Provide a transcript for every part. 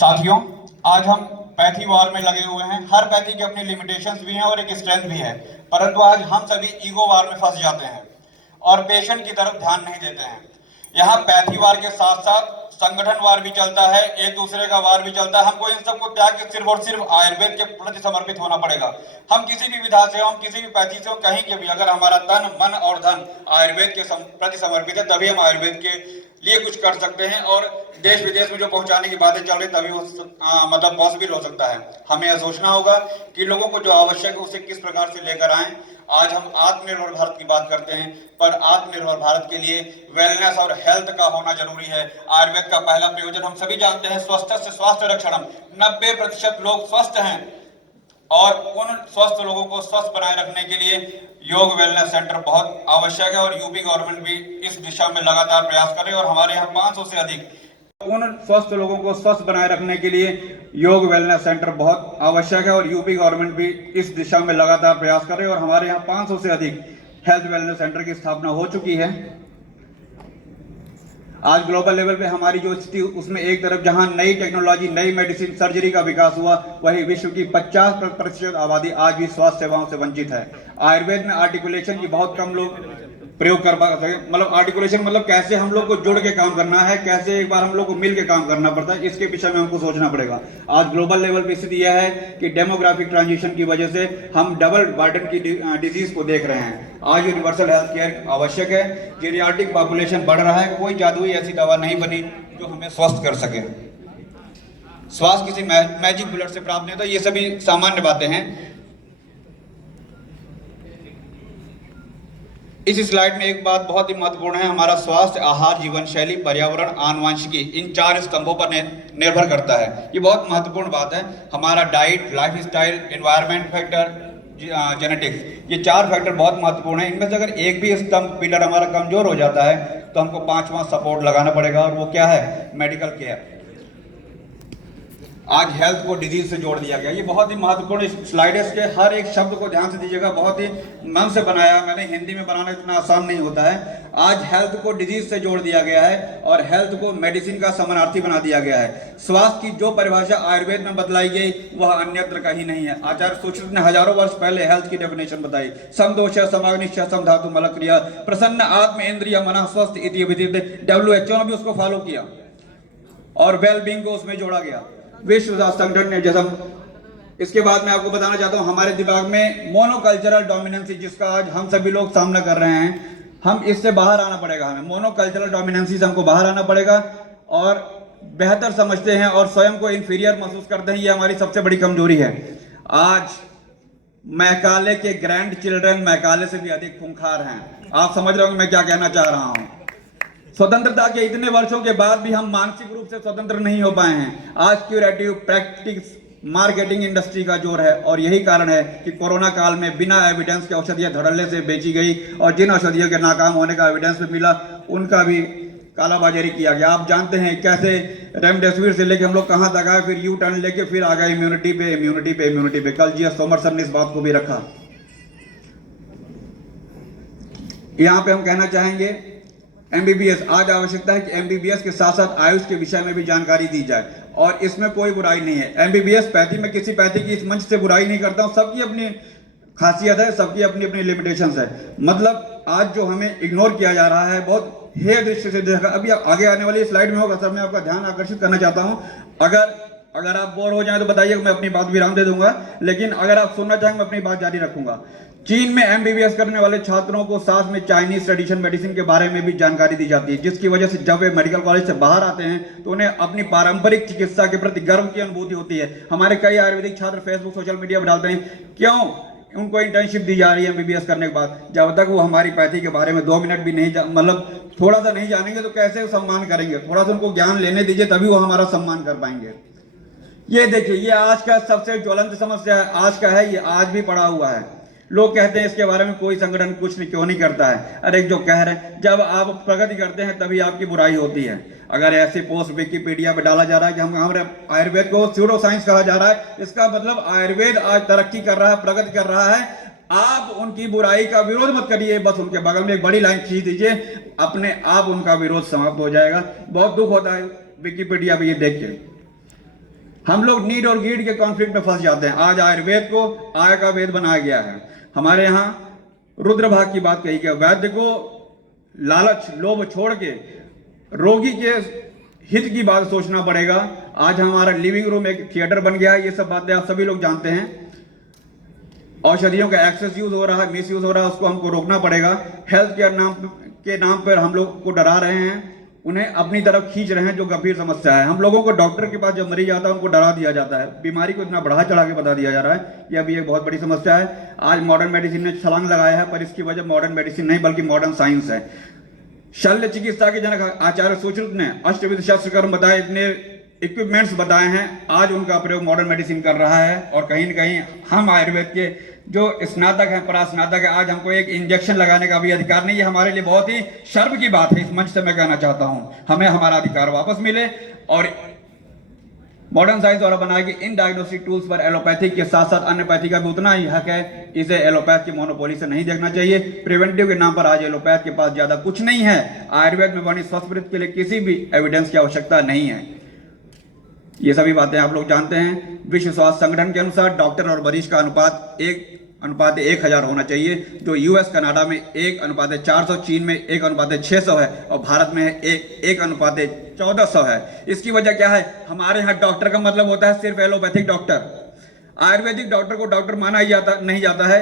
साथियों, आज हम पैथी वार में लगे हुए हैं। हर पैथी की अपनी लिमिटेशंस भी हैं और एक स्ट्रेंथ भी है, परंतु आज हम सभी ईगो वार में फंस जाते हैं और पेशेंट की तरफ ध्यान नहीं देते हैं। यहाँ पैथी वार के साथ साथ संगठन वार भी चलता है, एक दूसरे का वार भी चलता है। हमको इन सबको त्याग के सिर्फ और सिर्फ आयुर्वेद के प्रति समर्पित होना पड़ेगा। हम किसी भी विधा से हो, हम किसी भी पैथी से हो, कहीं के भी, अगर हमारा तन मन और धन आयुर्वेद के प्रति समर्पित है, तभी हम आयुर्वेद के लिए कुछ कर सकते हैं और देश विदेश में जो पहुंचाने की बातें चल रही तभी वो मतलब पॉसिबल हो सकता है। हमें यह सोचना होगा कि लोगों को जो आवश्यक है उसे किस प्रकार से लेकर आएं। आज हम आत्मनिर्भर भारत की बात करते हैं, पर आत्मनिर्भर भारत के लिए वेलनेस और हेल्थ का होना जरूरी है। आयुर्वेद का पहला प्रयोजन हम सभी जानते हैं, स्वस्थ से स्वास्थ्य रक्षणम। 90% लोग स्वस्थ हैं और उन स्वस्थ लोगों को स्वस्थ बनाए रखने के लिए योग वेलनेस सेंटर बहुत आवश्यक है और यूपी गवर्नमेंट भी इस दिशा में लगातार प्रयास कर रही है और हमारे यहाँ 500 से अधिक उन स्वस्थ लोगों को स्वस्थ बनाए रखने के लिए योग वेलनेस सेंटर बहुत आवश्यक है और यूपी गवर्नमेंट भी इस दिशा में लगातार प्रयास कर रही है और हमारे यहाँ 500 से अधिक हेल्थ वेलनेस सेंटर की स्थापना हो चुकी है। आज ग्लोबल लेवल पे हमारी जो स्थिति, उसमें एक तरफ जहां नई टेक्नोलॉजी, नई मेडिसिन, सर्जरी का विकास हुआ, वही विश्व की 50% आबादी आज भी स्वास्थ्य सेवाओं से वंचित है। आयुर्वेद में आर्टिकुलेशन की बहुत कम लोग प्रयोग कर पाते हैं। मतलब आर्टिकुलेशन मतलब कैसे हम लोग को जुड़ के काम करना है, कैसे एक बार हम लोग को मिल के काम करना पड़ता है, इसके पीछे में हमको सोचना पड़ेगा। आज ग्लोबल लेवल पे स्थिति यह है कि डेमोग्राफिक ट्रांजिशन की वजह से हम डबल बर्डन की डिजीज को देख रहे हैं। आज यूनिवर्सल हेल्थ केयर आवश्यक है। जीरियाट्रिक पॉपुलेशन बढ़ रहा है, कोई जादुई ऐसी दवा नहीं बनी जो हमें स्वस्थ कर सके। स्वास्थ्य किसी मैजिक बुलेट से प्राप्त नहीं होता, ये सभी सामान्य बातें हैं। इस स्लाइड में एक बात बहुत ही महत्वपूर्ण है, हमारा स्वास्थ्य, आहार, जीवन शैली, पर्यावरण, आनुवंशिकी, इन 4 स्तंभों पर निर्भर करता है। ये बहुत महत्वपूर्ण बात है। हमारा diet, lifestyle, environment factor, genetics, ये 4 फैक्टर बहुत महत्वपूर्ण है। इनमें से अगर एक भी स्तंभ, पिलर हमारा कमजोर हो जाता है तो हमको 5वां सपोर्ट लगाना पड़ेगा और वो क्या है? Medical care. आज हेल्थ को डिजीज से जोड़ दिया गया। ये बहुत ही महत्वपूर्ण स्लाइड है, इसके हर एक शब्द को ध्यान से दीजिएगा। बहुत ही मन से बनाया मैंने, हिंदी में बनाना इतना आसान नहीं होता है। आज हेल्थ को डिजीज से जोड़ दिया गया है और हेल्थ को मेडिसिन का समानार्थी बना दिया गया है। स्वास्थ्य की जो परिभाषा आयुर्वेद में बदलाई गई वह अन्यत्र कहीं नहीं है। आचार्य सुश्रुत ने हजारों वर्ष पहले हेल्थ की डेफिनेशन बताई। समदोष, समाग्निश्च, समधातु, मलक्रिया, प्रसन्न आत्म इंद्रिय मन स्वस्थ इति विदित। WHO ने भी उसको फॉलो किया और वेलबींग को उसमें जोड़ा गया। विश्व स्वास्थ्य संगठन ने जैसा। इसके बाद मैं आपको बताना चाहता हूं, हमारे दिमाग में मोनोकल्चरल डोमिनेंसी, जिसका आज हम सभी लोग सामना कर रहे हैं, हम इससे बाहर आना पड़ेगा। हमें मोनोकल्चरल डोमिनेंसी से हमको बाहर आना पड़ेगा और बेहतर समझते हैं और स्वयं को इंफीरियर महसूस करते हैं। ये हमारी सबसे बड़ी कमजोरी है। आज मैकाले के ग्रैंड चिल्ड्रन मैकाले से भी अधिक खूंखार हैं। आप समझ रहे हो मैं क्या कहना चाह रहा हूं। स्वतंत्रता के इतने वर्षों के बाद भी हम मानसिक रूप से स्वतंत्र नहीं हो पाए हैं। आज क्यूरेटिव प्रैक्टिस, मार्केटिंग इंडस्ट्री का जोर है और यही कारण है कि कोरोना काल में बिना एविडेंस के औषधियां धड़ल्ले से बेची गई और जिन औषधियों के नाकाम होने का एविडेंस मिला उनका भी कालाबाजारी किया गया। आप जानते हैं कैसे रेमडेसिविर से लेके हम लोग कहां तक आए, फिर यू टर्न लेके फिर आ गए इम्यूनिटी पे, इम्यूनिटी पे, इम्यूनिटी पे। कल जीएस तोमर सर ने इस बात को भी रखा। यहां पे हम कहना चाहेंगे MBBS, आज आवश्यकता है कि MBBS के साथ साथ आयुष के विषय में भी जानकारी दी जाए और इसमें कोई बुराई नहीं है। MBBS पैथी में किसी पैथी की इस मंच से बुराई नहीं करता हूं, सबकी अपनी खासियत है, सबकी अपनी अपनी लिमिटेशंस है। मतलब आज जो हमें इग्नोर किया जा रहा है बहुत हेय दृष्टि से देखा। अभी आगे आने वाली स्लाइड में होगा सर, मैं आपका ध्यान आकर्षित करना चाहता हूं। अगर आप बोर हो जाए तो बताइए, मैं अपनी बात विराम दे दूंगा, लेकिन अगर आप सुनना चाहेंगे मैं अपनी बात जारी रखूंगा। चीन में MBBS करने वाले छात्रों को साथ में चाइनीज ट्रेडिशन मेडिसिन के बारे में भी जानकारी दी जाती है, जिसकी वजह से जब वे मेडिकल कॉलेज से बाहर आते हैं तो उन्हें अपनी पारंपरिक चिकित्सा के प्रति गर्व की अनुभूति होती है। हमारे कई आयुर्वेदिक छात्र फेसबुक, सोशल मीडिया पर डालते हैं, क्यों उनको इंटर्नशिप दी जा रही है MBBS करने के बाद। जब तक वो हमारी पैथी के बारे में 2 मिनट भी नहीं मतलब थोड़ा सा नहीं जानेंगे तो कैसे सम्मान करेंगे। थोड़ा सा उनको ज्ञान लेने दीजिए, तभी वो हमारा सम्मान कर पाएंगे। ये देखिए, ये आज का सबसे ज्वलंत समस्या है, आज का है, ये आज भी पड़ा हुआ है। लोग कहते हैं इसके बारे में कोई संगठन कुछ नहीं, क्यों नहीं करता है। अरे जो कह रहे हैं, जब आप प्रगति करते हैं तभी आपकी बुराई होती है। अगर ऐसी पोस्ट विकिपीडिया पे डाला जा रहा है कि हमारे आयुर्वेद को स्यूडो साइंस कहा जा रहा है, इसका मतलब आयुर्वेद आज तरक्की कर रहा है, प्रगति कर रहा है। आप उनकी बुराई का विरोध मत करिए, बस उनके बगल में एक बड़ी लाइन खींच दीजिए, अपने आप उनका विरोध समाप्त हो जाएगा। बहुत दुख होता है विकिपीडिया पे ये देख के। हम लोग नीड और गीड के कॉन्फ्लिक्ट में फंस जाते हैं। आज आयुर्वेद को आय का वेद बनाया गया है। हमारे यहाँ रुद्रभाग की बात कही गई, वैद्य को लालच लोभ छोड़ के रोगी के हित की बात सोचना पड़ेगा। आज हमारा लिविंग रूम एक थिएटर बन गया है। ये सब बातें आप सभी लोग जानते हैं। औषधियों का एक्सेस यूज हो रहा है, मिस यूज हो रहा है, उसको हमको रोकना पड़ेगा। हेल्थ केयर के नाम पर हम लोग को डरा रहे हैं, उन्हें अपनी तरफ खींच रहे हैं, जो गंभीर समस्या है। हम लोगों को डॉक्टर के पास जब मरीज आता है उनको डरा दिया जाता है, बीमारी को इतना बढ़ा चढ़ा के बता दिया जा रहा है। यह भी एक बहुत बड़ी समस्या है। आज मॉडर्न मेडिसिन ने छलांग लगाया है, पर इसकी वजह मॉडर्न मेडिसिन नहीं बल्कि मॉडर्न साइंस है। शल्य चिकित्सा के जनक आचार्य सुश्रुत ने अष्टविध शस्त्र कर्म बताए, इतने इक्विपमेंट्स बताए हैं। आज उनका प्रयोग मॉडर्न मेडिसिन कर रहा है। और कहीं न कहीं हम आयुर्वेद के जो स्नातक हैं, परास्नातक है, आज हमको एक इंजेक्शन लगाने का भी अधिकार नहीं है। हमारे लिए बहुत ही शर्म की बात है। इस मंच से मैं कहना चाहता हूं, हमें हमारा अधिकार वापस मिले। और मॉडर्न साइंस द्वारा बनाए गए इन डायग्नोस्टिक टूल्स पर एलोपैथिक के साथ साथ अन्यपैथी का भी उतना ही हक है। इसे एलोपैथ की मोनोपोली से नहीं देखना चाहिए। प्रिवेंटिव के नाम पर आज एलोपैथ के पास ज्यादा कुछ नहीं है। आयुर्वेद में बनी स्वस्थ के लिए किसी भी एविडेंस की आवश्यकता नहीं है। ये सभी बातें आप लोग जानते हैं। विश्व स्वास्थ्य संगठन के अनुसार डॉक्टर और मरीज का अनुपात 1:1000 होना चाहिए, जो यूएस कनाडा में 1:400, चीन में 1:600 है और भारत में 1:1400 है। इसकी वजह क्या है? हमारे यहाँ डॉक्टर का मतलब होता है सिर्फ एलोपैथिक डॉक्टर। आयुर्वेदिक डॉक्टर को डॉक्टर माना ही नहीं जाता है।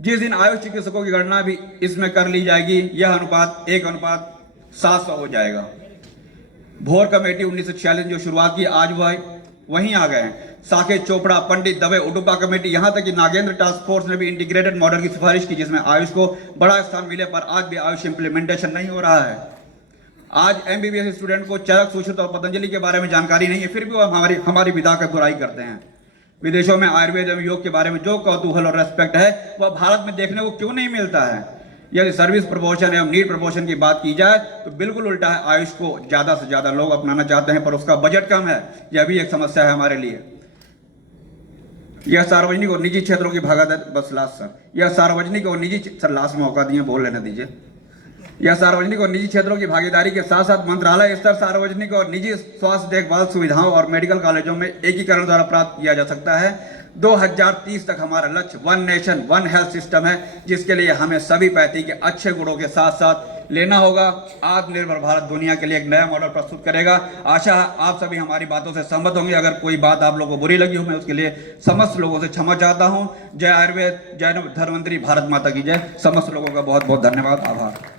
जिस दिन आयुष चिकित्सकों की गणना भी इसमें कर ली जाएगी, यह अनुपात 1:700 हो जाएगा। भोर कमेटी 1946 जो शुरुआत की, आज वह वहीं आ गए हैं। साकेत, चोपड़ा, पंडित, दवे, उडुपा कमेटी, यहां तक कि नागेंद्र टास्क फोर्स ने भी इंटीग्रेटेड मॉडल की सिफारिश की, जिसमें आयुष को बड़ा स्थान मिले, पर आज भी आयुष इंप्लीमेंटेशन नहीं हो रहा है। आज एमबीबीएस स्टूडेंट को चरक, सुश्रुत और पतंजलि के बारे में जानकारी नहीं है, फिर भी वो हमारी विधा का बुराई करते हैं। विदेशों में आयुर्वेद एवं योग के बारे में जो कौतूहल और रेस्पेक्ट है, वह भारत में देखने को क्यों नहीं मिलता है? यदि सर्विस प्रपोर्शन एवं नीड प्रपोर्शन की बात की जाए तो बिल्कुल उल्टा है। आयुष को ज्यादा से ज्यादा लोग अपनाना चाहते हैं, पर उसका बजट कम है। यह भी एक समस्या है हमारे लिए। यह सार्वजनिक और निजी क्षेत्रों की भागीदारी, बस लास्ट सर, यह सार्वजनिक और निजी, सर लास्ट मौका दिए, बोल लेने दीजिए। यह सार्वजनिक और निजी क्षेत्रों की भागीदारी के साथ साथ मंत्रालय स्तर सार्वजनिक और निजी स्वास्थ्य देखभाल सुविधाओं और मेडिकल कॉलेजों में एकीकरण द्वारा प्राप्त किया जा सकता है। 2030 तक हमारा लक्ष्य one nation one health system है, जिसके लिए हमें सभी पैथी के अच्छे गुणों के साथ साथ लेना होगा। आत्मनिर्भर भारत दुनिया के लिए एक नया मॉडल प्रस्तुत करेगा। आशा है आप सभी हमारी बातों से सहमत होंगे। अगर कोई बात आप लोगों को बुरी लगी हो, मैं उसके लिए समस्त लोगों से क्षमा चाहता हूँ। जय आयुर्वेद, जय धन्वंतरी, भारत माता की जय। समस्त लोगों का बहुत बहुत धन्यवाद, आभार।